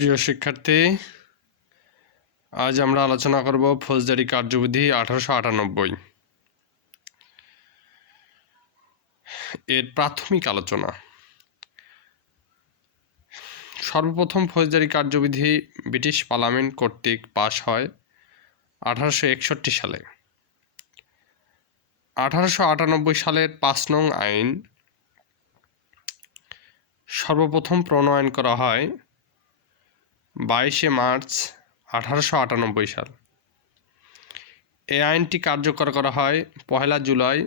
প্রিয় শিক্ষার্থী, আজ আমরা আলোচনা করব ফৌজদারি কার্যবিধি 1898 এর প্রাথমিক আলোচনা। সর্বপ্রথম ফৌজদারি কার্যবিধি ব্রিটিশ পার্লামেন্ট কর্তৃক পাশ হয় 1861 সালে। 1898 সালের 5 নং আইন সর্বপ্রথম প্রণয়ন করা হয় 22শে মার্চ 1898 সাল। এই আইনটি কার্যকর করা হয় 1 জুলাই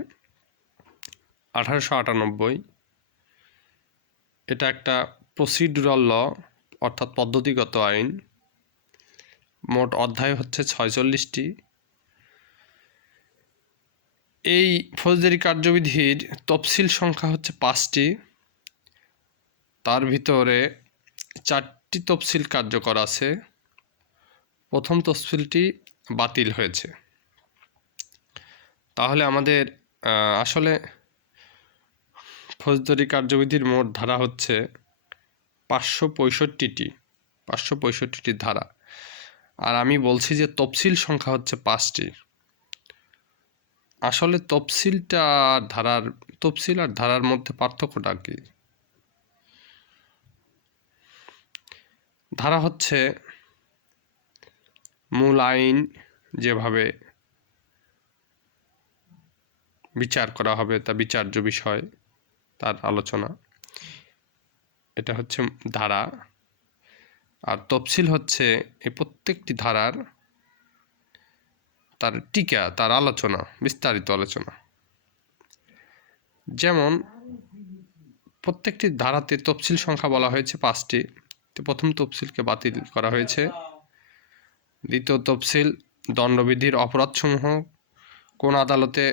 1898। এটা একটা প্রসিডিউরাল ল, অর্থাৎ পদ্ধতিগত আইন। মোট অধ্যায় হচ্ছে 46টি। এই ফৌজদারি কার্যবিধির তফসিল সংখ্যা হচ্ছে 5টি। তার ভিতরে 4টি তফসিল কার্যকর আছে। প্রথম তফসিলটি বাতিল হয়েছে। তাহলে আমাদের আসলে ফৌজদারি কার্যবিধির মোট ধারা হচ্ছে 565টি ধারা। আর আমি বলছি যে তফসিল সংখ্যা হচ্ছে 5টি। আসলে তফসিল আর ধারার মধ্যে পার্থক্যটা কি? ধারা হচ্ছে মূল আইন যেভাবে বিচার করা হবে তা বিচার্য বিষয়, তার আলোচনা, এটা হচ্ছে ধারা। আর তফসিল হচ্ছে এই প্রত্যেকটি ধারার তার টিকা, তার আলোচনা, বিস্তারিত আলোচনা। যেমন প্রত্যেকটি ধারাতে তফসিল সংখ্যা বলা হয়েছে 5টি। প্রথম তফসিলকে বাতিল করা হয়েছে। দ্বিতীয় তফসিল দণ্ডবিধির অপরাধসমূহ কোন আদালতে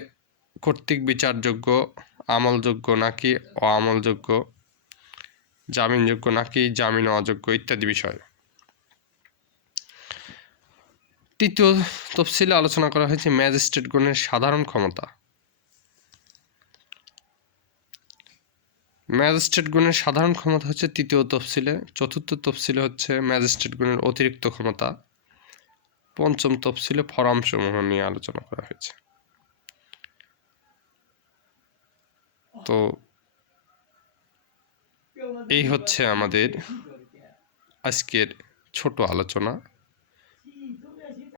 কর্তৃক বিচারযোগ্য, আমলযোগ্য নাকি অআমলযোগ্য, জামিনযোগ্য নাকি জামিন অযোগ্য ইত্যাদি বিষয়। তৃতীয় তফসিলে আলোচনা করা হয়েছে ম্যাজিস্ট্রেটগণের সাধারণ ক্ষমতা। ম্যাজিস্ট্রেটগণের সাধারণ ক্ষমতা হচ্ছে তৃতীয় তফসিলে। চতুর্থ তফসিলে হচ্ছে ম্যাজিস্ট্রেটগণের অতিরিক্ত ক্ষমতা। পঞ্চম তফসিলে ফরমসমূহ নিয়ে আলোচনা করা হয়েছে। তো এই হচ্ছে আমাদের আজকের ছোট আলোচনা।